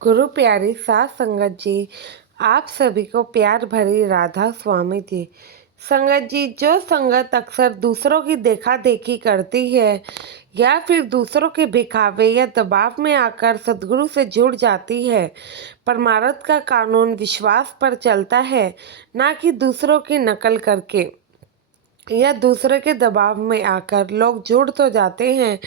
गुरु प्यारी सात संगत जी, आप सभी को प्यार भरी राधा स्वामी जी। संगत जी, जो संगत अक्सर दूसरों की देखा देखी करती है या फिर दूसरों के दिखावे या दबाव में आकर सद्गुरु से जुड़ जाती है, परमार्थ का कानून विश्वास पर चलता है, ना कि दूसरों की नकल करके या दूसरे के दबाव में आकर लोग जुड़ तो जाते हैं,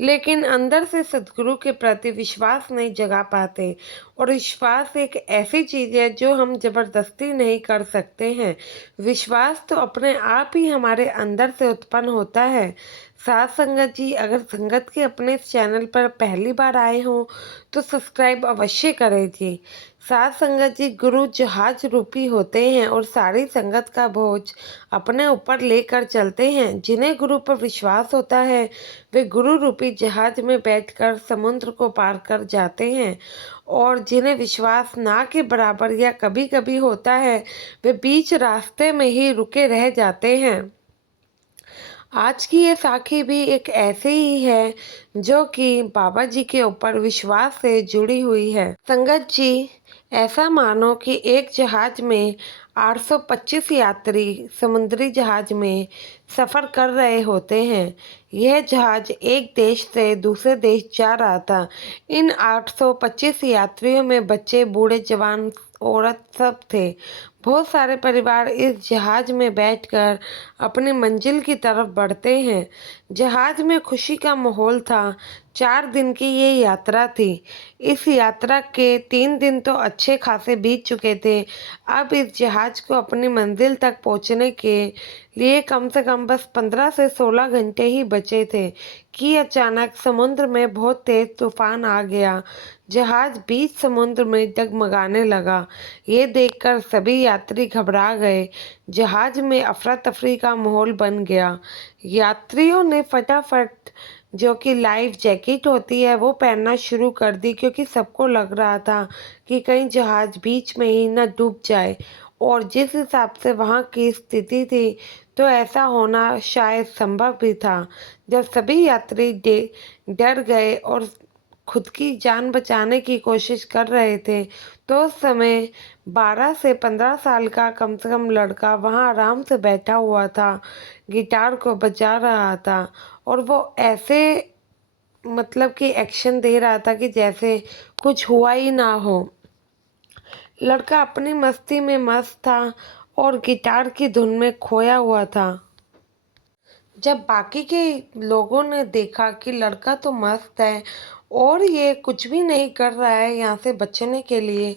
लेकिन अंदर से सद्गुरु के प्रति विश्वास नहीं जगा पाते। और विश्वास एक ऐसी चीज़ है जो हम जबरदस्ती नहीं कर सकते हैं। विश्वास तो अपने आप ही हमारे अंदर से उत्पन्न होता है। साथ संगत जी, अगर संगत के अपने इस चैनल पर पहली बार आए हों तो सब्सक्राइब अवश्य करें जी। साथ संगत जी, गुरु जहाज रूपी होते हैं और सारी संगत का बोझ अपने ऊपर लेकर चलते हैं। जिन्हें गुरु पर विश्वास होता है वे गुरु रूपी जहाज में बैठकर समुद्र को पार कर जाते हैं, और जिन्हें विश्वास ना के बराबर या कभी कभी होता है वे बीच रास्ते में ही रुके रह जाते हैं। आज की ये साखी भी एक ऐसे ही है जो कि बाबा जी के ऊपर विश्वास से जुड़ी हुई है। संगत जी, ऐसा मानो कि एक जहाज में 825 यात्री समुद्री जहाज में सफ़र कर रहे होते हैं। यह जहाज एक देश से दूसरे देश जा रहा था। इन 825 यात्रियों में बच्चे, बूढ़े, जवान, औरत सब थे। बहुत सारे परिवार इस जहाज में बैठकर अपनी मंजिल की तरफ बढ़ते हैं। जहाज में खुशी का माहौल था। 4 दिन की ये यात्रा थी। इस यात्रा के 3 दिन तो अच्छे खासे बीत चुके थे। अब इस जहाज को अपनी मंजिल तक पहुंचने के लिए कम से कम बस 15 से 16 घंटे ही बचे थे कि अचानक समुद्र में बहुत तेज तूफान आ गया। जहाज बीच समुद्र में डगमगाने लगा। ये देखकर सभी यात्री घबरा गए। जहाज में अफरा तफरी का माहौल बन गया। यात्रियों ने फटाफट जो कि लाइफ जैकेट होती है वो पहनना शुरू कर दी, क्योंकि सबको लग रहा था कि कहीं जहाज बीच में ही न डूब जाए। और जिस हिसाब से वहाँ की स्थिति थी तो ऐसा होना शायद संभव भी था। जब सभी यात्री डर गए और खुद की जान बचाने की कोशिश कर रहे थे तो उस समय 12 से 15 साल का कम से कम लड़का वहाँ आराम से बैठा हुआ था, गिटार को बजा रहा था, और वो ऐसे मतलब कि एक्शन दे रहा था कि जैसे कुछ हुआ ही ना हो। लड़का अपनी मस्ती में मस्त था और गिटार की धुन में खोया हुआ था। जब बाकी के लोगों ने देखा कि लड़का तो मस्त है और ये कुछ भी नहीं कर रहा है यहाँ से बचने के लिए,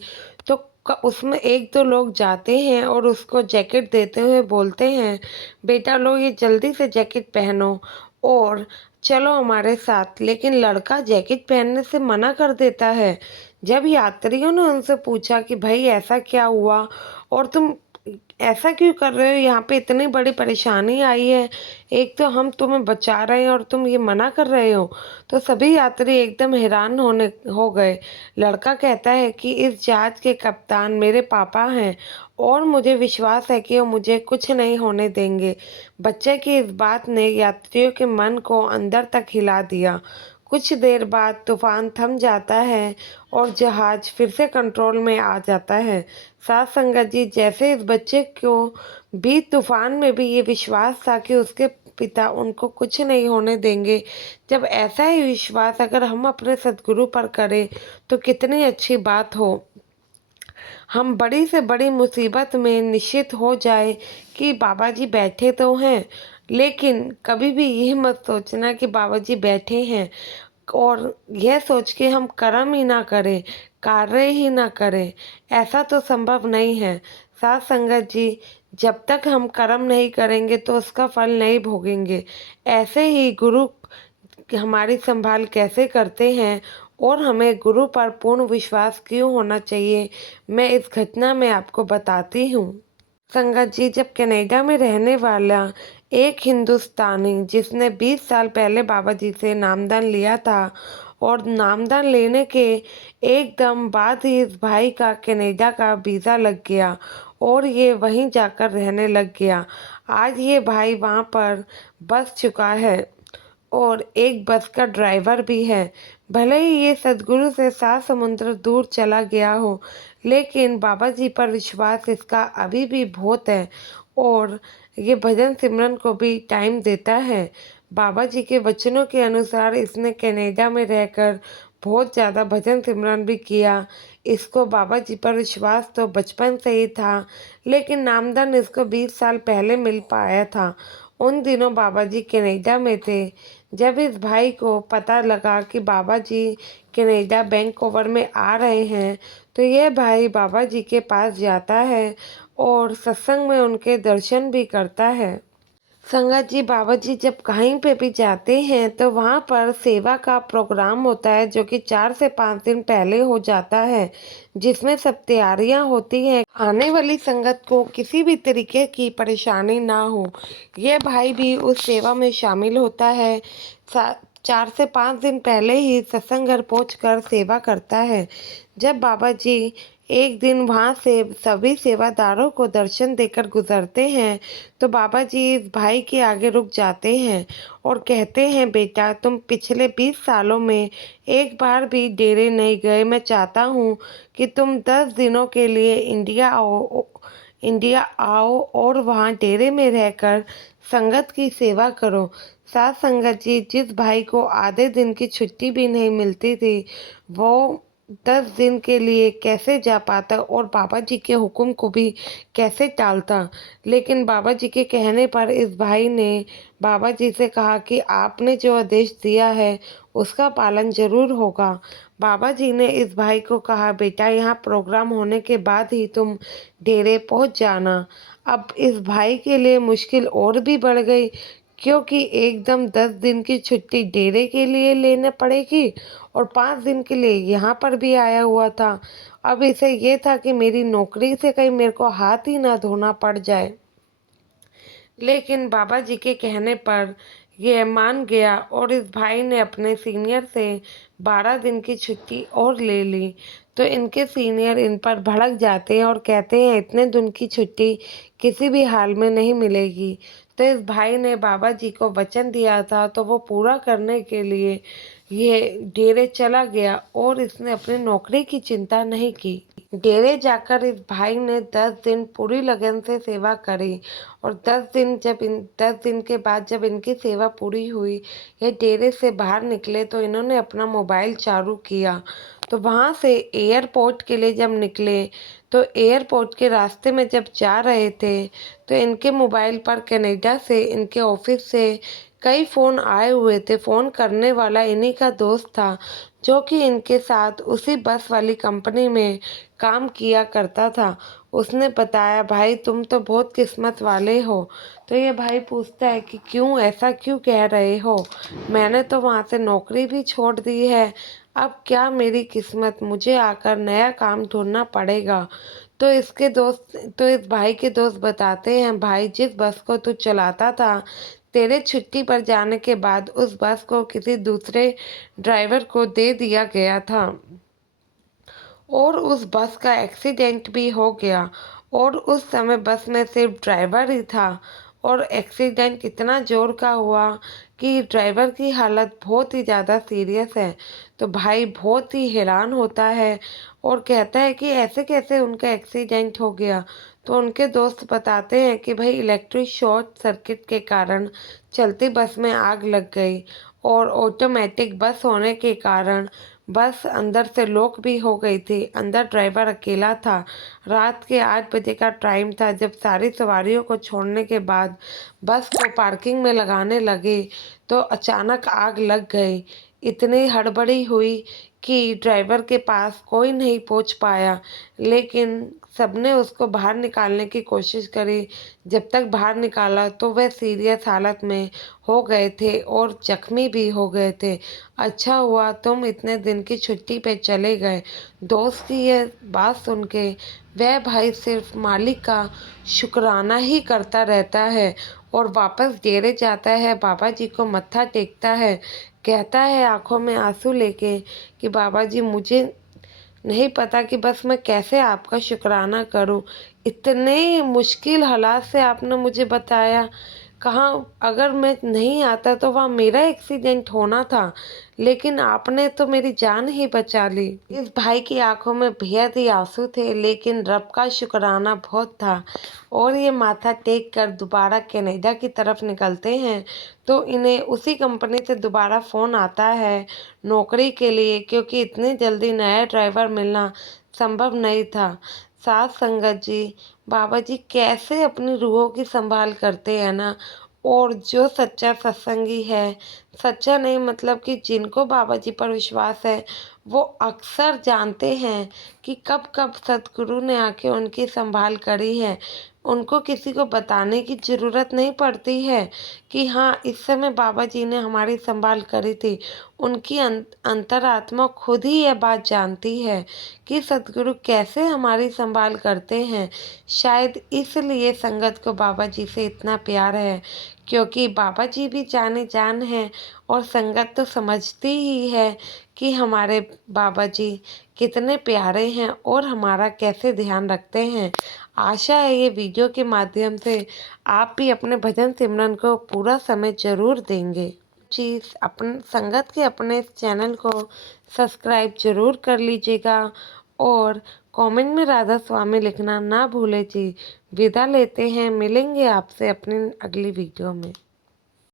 तो उसमें एक दो लोग जाते हैं और उसको जैकेट देते हुए बोलते हैं, बेटा लो ये जल्दी से जैकेट पहनो और चलो हमारे साथ। लेकिन लड़का जैकेट पहनने से मना कर देता है। जब यात्रियों ने उनसे पूछा कि भाई ऐसा क्या हुआ और तुम ऐसा क्यों कर रहे हो, यहाँ पे इतनी बड़ी परेशानी आई है, एक तो हम तुम्हें बचा रहे हैं और तुम ये मना कर रहे हो, तो सभी यात्री एकदम हैरान हो गए। लड़का कहता है कि इस जहाज के कप्तान मेरे पापा हैं और मुझे विश्वास है कि वो मुझे कुछ नहीं होने देंगे। बच्चे की इस बात ने यात्रियों के मन को अंदर तक हिला दिया। कुछ देर बाद तूफान थम जाता है और जहाज फिर से कंट्रोल में आ जाता है। साथ संगत जी, जैसे इस बच्चे को भी तूफान में भी ये विश्वास था कि उसके पिता उनको कुछ नहीं होने देंगे। जब ऐसा ही विश्वास अगर हम अपने सद्गुरु पर करें तो कितनी अच्छी बात हो। हम बड़ी से बड़ी मुसीबत में निश्चित हो जाए कि बाबा जी बैठे तो हैं, लेकिन कभी भी ये मत सोचना कि बाबा जी बैठे हैं और यह सोच के हम कर्म ही ना करें, कार्य ही ना करें। ऐसा तो संभव नहीं है। साथ संगत जी, जब तक हम कर्म नहीं करेंगे तो उसका फल नहीं भोगेंगे। ऐसे ही गुरु हमारी संभाल कैसे करते हैं और हमें गुरु पर पूर्ण विश्वास क्यों होना चाहिए, मैं इस घटना में आपको बताती हूँ। संगत जी, जब कनाडा में रहने वाला एक हिंदुस्तानी जिसने 20 साल पहले बाबा जी से नामदान लिया था और नामदान लेने के एकदम बाद ही इस भाई का कनाडा का वीज़ा लग गया और ये वहीं जाकर रहने लग गया। आज ये भाई वहाँ पर बस चुका है और एक बस का ड्राइवर भी है। भले ही ये सद्गुरु से 7 समुद्र दूर चला गया हो, लेकिन बाबा जी पर विश्वास इसका अभी भी बहुत है और ये भजन सिमरन को भी टाइम देता है। बाबा जी के वचनों के अनुसार इसने कनाडा में रहकर बहुत ज़्यादा भजन सिमरन भी किया। इसको बाबा जी पर विश्वास तो बचपन से ही था, लेकिन नामदान इसको 20 साल पहले मिल पाया था। उन दिनों बाबा जी कनाडा में थे। जब इस भाई को पता लगा कि बाबा जी कनाडा वैंकूवर में आ रहे हैं, तो यह भाई बाबा जी के पास जाता है और सत्संग में उनके दर्शन भी करता है। संगत जी, बाबा जी जब कहीं पे भी जाते हैं तो वहाँ पर सेवा का प्रोग्राम होता है, जो कि 4 से 5 दिन पहले हो जाता है, जिसमें सब तैयारियां होती हैं। आने वाली संगत को किसी भी तरीके की परेशानी ना हो, ये भाई भी उस सेवा में शामिल होता है। 4 से 5 दिन पहले ही सत्संग घर पहुंचकर सेवा करता है। जब बाबा जी एक दिन वहाँ से सभी सेवादारों को दर्शन देकर गुजरते हैं, तो बाबा जी इस भाई के आगे रुक जाते हैं और कहते हैं, बेटा तुम पिछले 20 सालों में एक बार भी डेरे नहीं गए। मैं चाहता हूँ कि तुम 10 दिनों के लिए इंडिया आओ और वहाँ डेरे में रहकर संगत की सेवा करो। साथ संगत जी, जिस भाई को आधे दिन की छुट्टी भी नहीं मिलती थी, वो 10 दिन के लिए कैसे जा पाता और बाबा जी के हुक्म को भी कैसे टालता। लेकिन बाबा जी के कहने पर इस भाई ने बाबा जी से कहा कि आपने जो आदेश दिया है उसका पालन जरूर होगा। बाबा जी ने इस भाई को कहा, बेटा यहाँ प्रोग्राम होने के बाद ही तुम डेरे पहुँच जाना। अब इस भाई के लिए मुश्किल और भी बढ़ गई, क्योंकि एकदम 10 दिन की छुट्टी डेरे के लिए लेना पड़ेगी और 5 दिन के लिए यहाँ पर भी आया हुआ था। अब इसे ये था कि मेरी नौकरी से कहीं मेरे को हाथ ही ना धोना पड़ जाए। लेकिन बाबा जी के कहने पर यह मान गया और इस भाई ने अपने सीनियर से 12 दिन की छुट्टी और ले ली। तो इनके सीनियर इन पर भड़क जाते हैं और कहते हैं, इतने दिन की छुट्टी किसी भी हाल में नहीं मिलेगी। तो इस भाई ने बाबा जी को वचन दिया था, तो वो पूरा करने के लिए ये डेरे चला गया और इसने अपनी नौकरी की चिंता नहीं की। डेरे जाकर इस भाई ने 10 दिन पूरी लगन से सेवा करी और 10 दिन के बाद जब इनकी सेवा पूरी हुई, ये डेरे से बाहर निकले, तो इन्होंने अपना मोबाइल चालू किया। तो वहाँ से एयरपोर्ट के लिए जब निकले, तो एयरपोर्ट के रास्ते में जब जा रहे थे, तो इनके मोबाइल पर कनाडा से इनके ऑफिस से कई फ़ोन आए हुए थे। फ़ोन करने वाला इन्हीं का दोस्त था, जो कि इनके साथ उसी बस वाली कंपनी में काम किया करता था। उसने बताया, भाई तुम तो बहुत किस्मत वाले हो। तो ये भाई पूछता है कि क्यों, ऐसा क्यों कह रहे हो? मैंने तो वहाँ से नौकरी भी छोड़ दी है, अब क्या मेरी किस्मत, मुझे आकर नया काम ढूंढना पड़ेगा। तो इस भाई के दोस्त बताते हैं, भाई जिस बस को तू चलाता था, तेरे छुट्टी पर जाने के बाद उस बस को किसी दूसरे ड्राइवर को दे दिया गया था और उस बस का एक्सीडेंट भी हो गया और उस समय बस में सिर्फ ड्राइवर ही था और एक्सीडेंट इतना जोर का हुआ कि ड्राइवर की हालत बहुत ही ज़्यादा सीरियस है। तो भाई बहुत ही हैरान होता है और कहता है कि ऐसे कैसे उनका एक्सीडेंट हो गया। तो उनके दोस्त बताते हैं कि भाई इलेक्ट्रिक शॉर्ट सर्किट के कारण चलती बस में आग लग गई और ऑटोमेटिक बस होने के कारण बस अंदर से लॉक भी हो गई थी। अंदर ड्राइवर अकेला था। रात के 8 बजे का टाइम था। जब सारी सवारियों को छोड़ने के बाद बस को पार्किंग में लगाने लगे, तो अचानक आग लग गई। इतनी हड़बड़ी हुई कि ड्राइवर के पास कोई नहीं पहुंच पाया, लेकिन सबने उसको बाहर निकालने की कोशिश करी। जब तक बाहर निकाला तो वह सीरियस हालत में हो गए थे और जख्मी भी हो गए थे। अच्छा हुआ तुम इतने दिन की छुट्टी पे चले गए। दोस्त की यह बात सुन के वह भाई सिर्फ मालिक का शुक्राना ही करता रहता है और वापस डेरे जाता है, बाबा जी को मत्था टेकता है, कहता है आंखों में आंसू लेके कि बाबा जी, मुझे नहीं पता कि बस मैं कैसे आपका शुक्राना करूं। इतने मुश्किल हालात से आपने मुझे बताया, कहाँ अगर मैं नहीं आता तो वहाँ मेरा एक्सीडेंट होना था, लेकिन आपने तो मेरी जान ही बचा ली। इस भाई की आंखों में बेहद ही आंसू थे, लेकिन रब का शुक्राना बहुत था। और ये माथा टेक कर दोबारा कनाडा की तरफ निकलते हैं, तो इन्हें उसी कंपनी से दोबारा फ़ोन आता है नौकरी के लिए, क्योंकि इतनी जल्दी नया ड्राइवर मिलना संभव नहीं था। साथ संगत जी, बाबा जी कैसे अपनी रूहों की संभाल करते हैं ना। और जो सच्चा सत्संगी है, सच्चा नहीं मतलब कि जिनको बाबा जी पर विश्वास है, वो अक्सर जानते हैं कि कब कब सतगुरु ने आके उनकी संभाल करी है। उनको किसी को बताने की ज़रूरत नहीं पड़ती है कि हाँ, इस समय बाबा जी ने हमारी संभाल करी थी। उनकी अंतरात्मा खुद ही यह बात जानती है कि सतगुरु कैसे हमारी संभाल करते हैं। शायद इसलिए संगत को बाबा जी से इतना प्यार है, क्योंकि बाबा जी भी जाने जान हैं और संगत तो समझती ही है कि हमारे बाबा जी कितने प्यारे हैं और हमारा कैसे ध्यान रखते हैं। आशा है ये वीडियो के माध्यम से आप भी अपने भजन सिमरन को पूरा समय ज़रूर देंगे। जी, अपन संगत के अपने चैनल को सब्सक्राइब ज़रूर कर लीजिएगा और कमेंट में राधा स्वामी लिखना ना भूलें जी। विदा लेते हैं, मिलेंगे आपसे अपनी अगली वीडियो में।